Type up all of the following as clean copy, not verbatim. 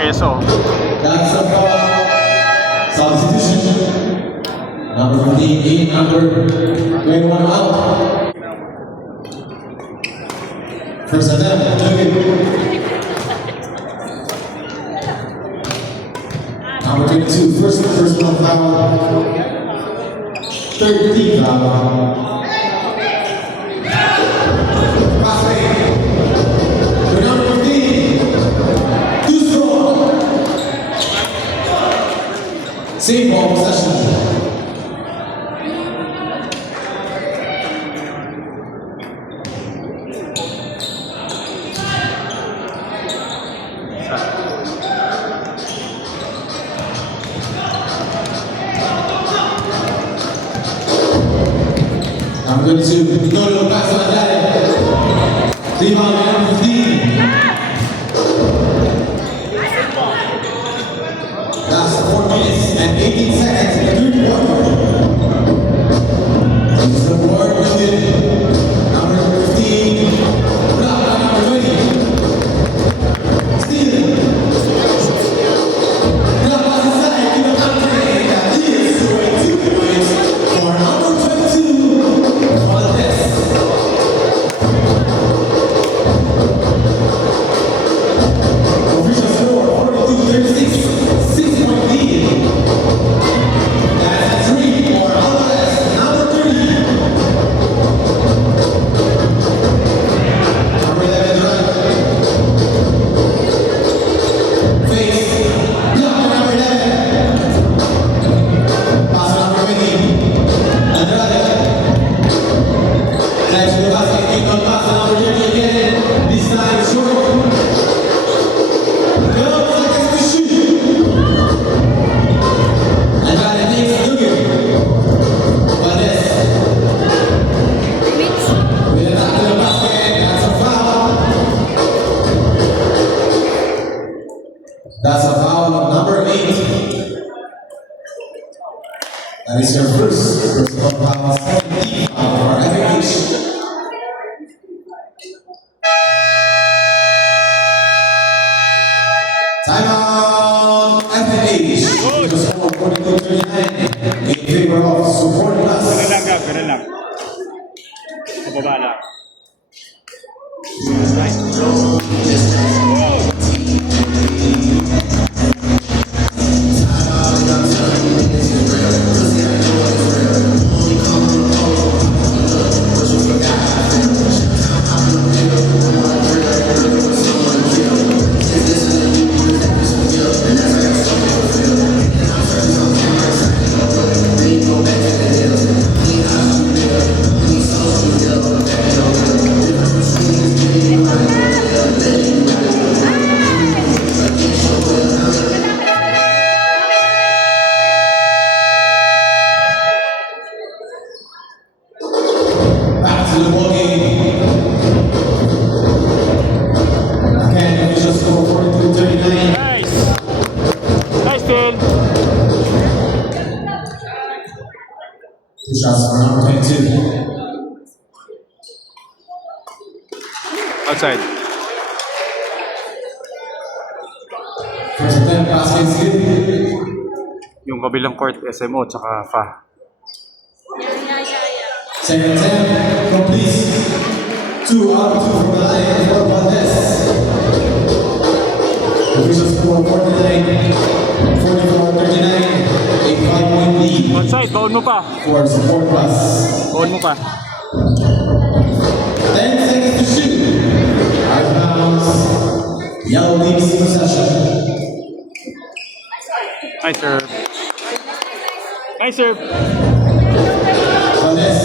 ESO. That's a substitution. Number 15, number 21 out. First attempt, number 22, first personal foul. 13 foul. Same ball possession. I'm going to no pass on that. Rebound number 15. That's 4 minutes and 18 seconds in the third quarter. This is the board noted. Number 15. Block by number 20. Steven. Block pass inside to the country. That is 2 points for number 22. Valdez. Official score 42-36. 6-point lead. That's 3 for Alvarez, number 30. Number 11, right. Face. Block by number 11. Pass to number 20. Andrade. Drive to the basket. Kick on pass to number 30 again. This time short. 12 seconds to shoot. Andrade takes Dugan. Valdez. With a tap to the basket. That's a foul. That's a foul of number 8. That is your first personal foul. 17 foul for FH. Timeout FH. The score 42-39 in favor of Support Plus. Ganun lang, Gab. Ganun lang. Pababa lang. Back to the ball game. Again, official score 42-39. Nice! Nice, Phil! Two shots for number 22. Outside. First attempt, basket is good. Yung kabilang court, SMO, tsaka FA. Second attempt, complete. 2 out of 2 from the line for Valdez. Official score 44-39. A 5-point lead Outside, baon mo pa. for Support Plus. Baon mo pa. 10 seconds to shoot. Out of bounds. Yellow leaves possession. Nice serve. Nice serve. Valdez.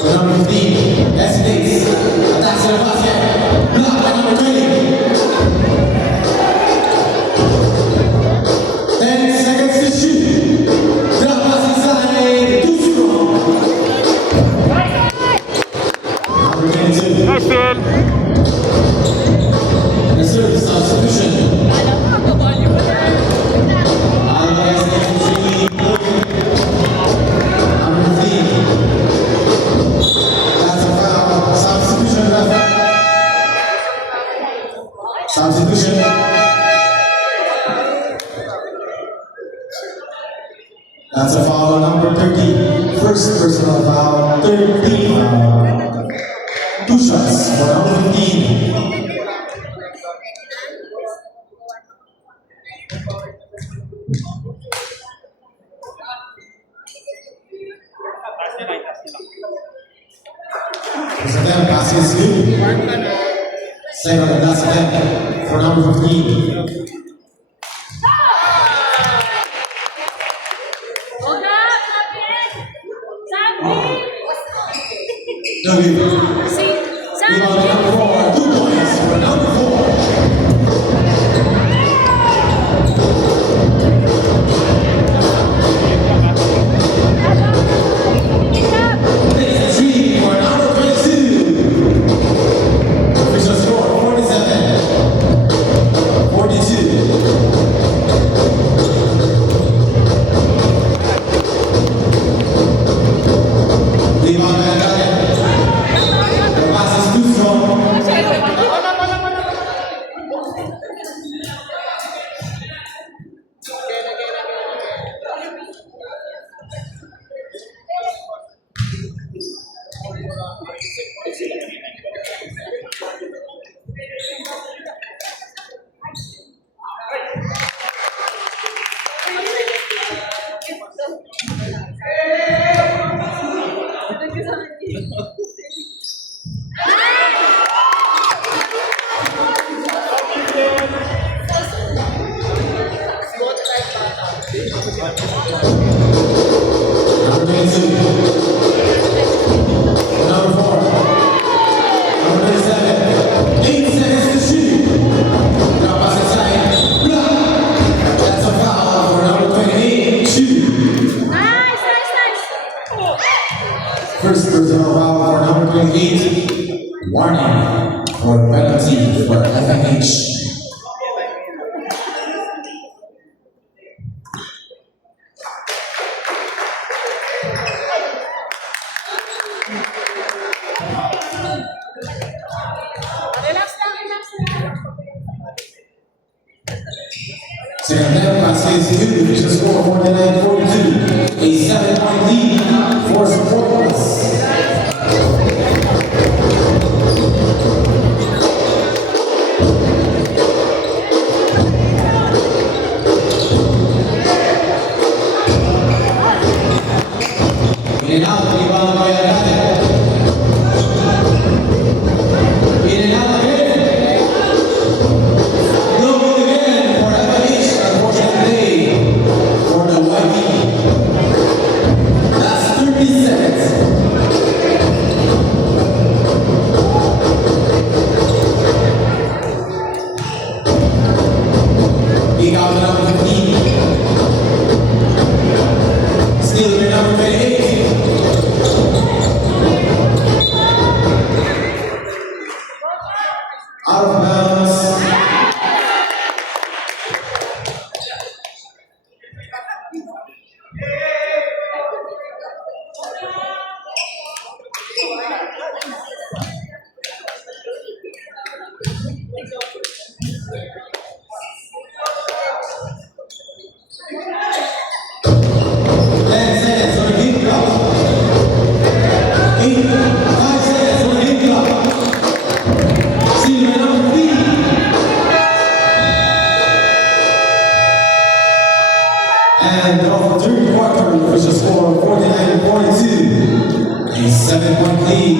To number 15. Hesitates. Attacks to the basket. Blocked by number 20. 10 seconds to shoot. Drop pass inside. Too strong. Number 22. Nice, Phil! The service substitution. Alvarez takes the Substitution. That's a foul on number 30. First personal foul, 13 foul. 2 shots for number 15. First attempt, pass is good. Second and last attempt for number 15. No good. Rebound number 4, 2 points for number 4. Next, 3 for number 22. Official score 47-42. Rebound by Andrade. The pass is too strong. Number 22. Number 4. Number 37. 8 seconds to shoot. Now pass inside. Block. That's a foul for number 28. Shoot. First personal foul for number 28. Warning for penalty for FMH. Second half pass is good. Official score 49-42. A 7-point lead for Sportless. In and out, rebound by Andrade. In and out again. No good again for FMH, unfortunately, for the white team. That's 30 seconds. Kick out to number 15. Still with number 28. Out of bounds. And of the third quarter, official score 49-42. A 7-point lead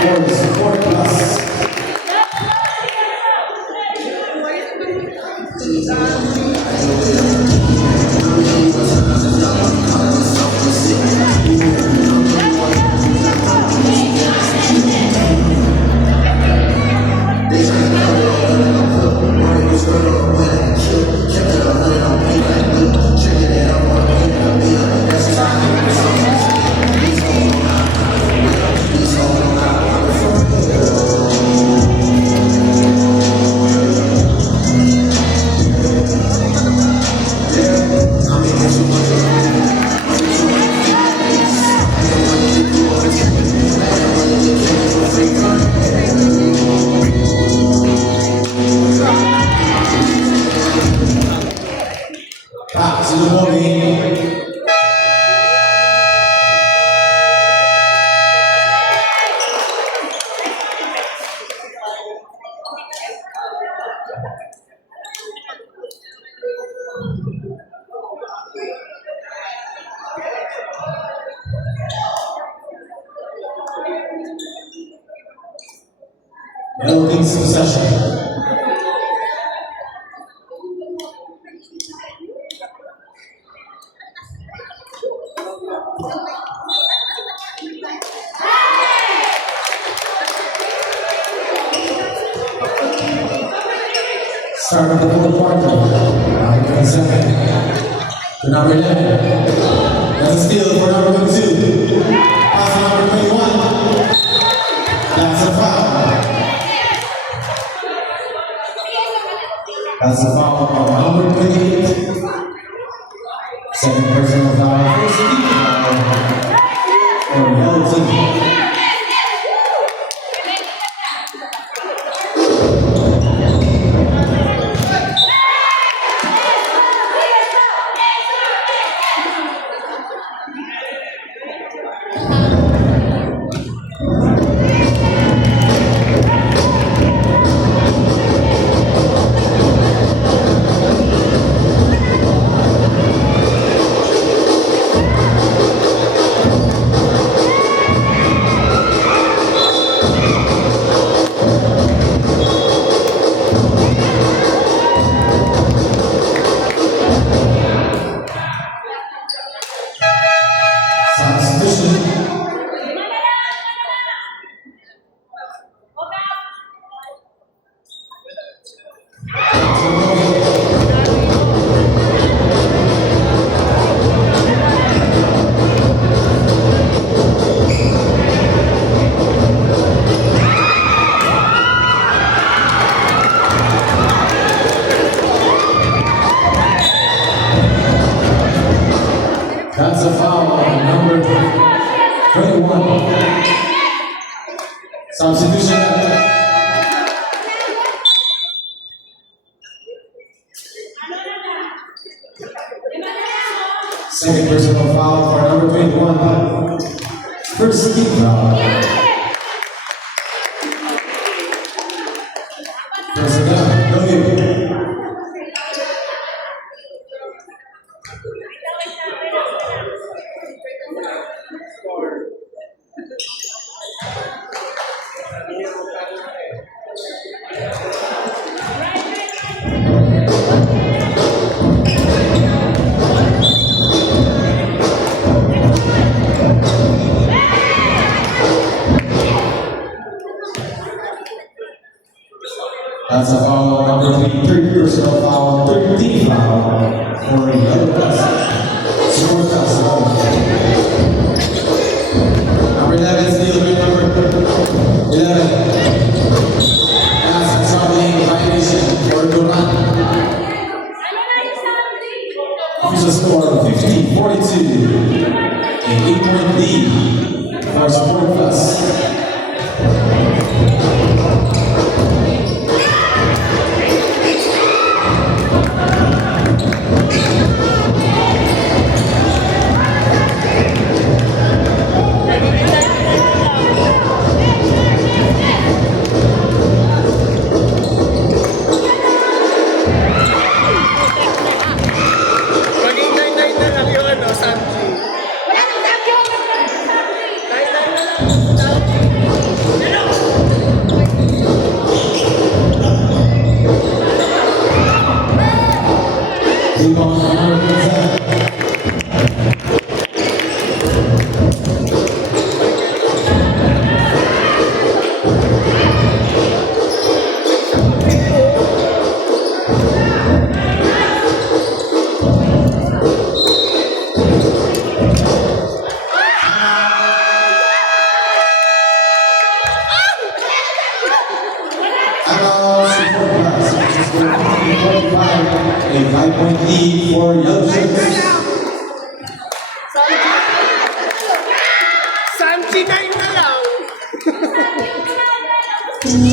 for Sport Plus. Yellow Kings possession. Start of the fourth quarter. Number 27. To number 11. That's a steal for number 22. Pass to number 21. That's a foul. That's a foul on number 28. Second personal foul. First team foul for Yellow Team. Substitution. That's a foul on number 21. Substitution. Second personal foul for number 21. First team foul. First down. No good. That's a foul on number 23, personal foul, 13 foul for Yellow Plus. Score touchdown. Number 11 steals by number 11. That's a troubling violation for Duran. Official score 50-42. An 8-point lead for Sport Plus. Maging 9-9 na lang yung ano, Sanji. Rebound for number 27. A 5-point lead for Yellow Shirts. Sanji 9 na lang.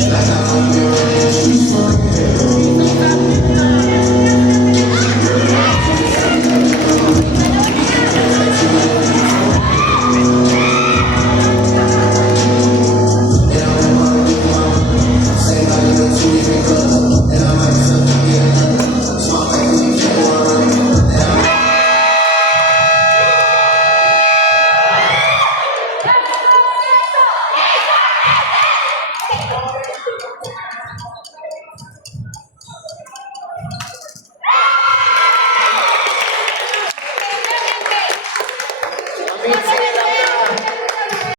That's how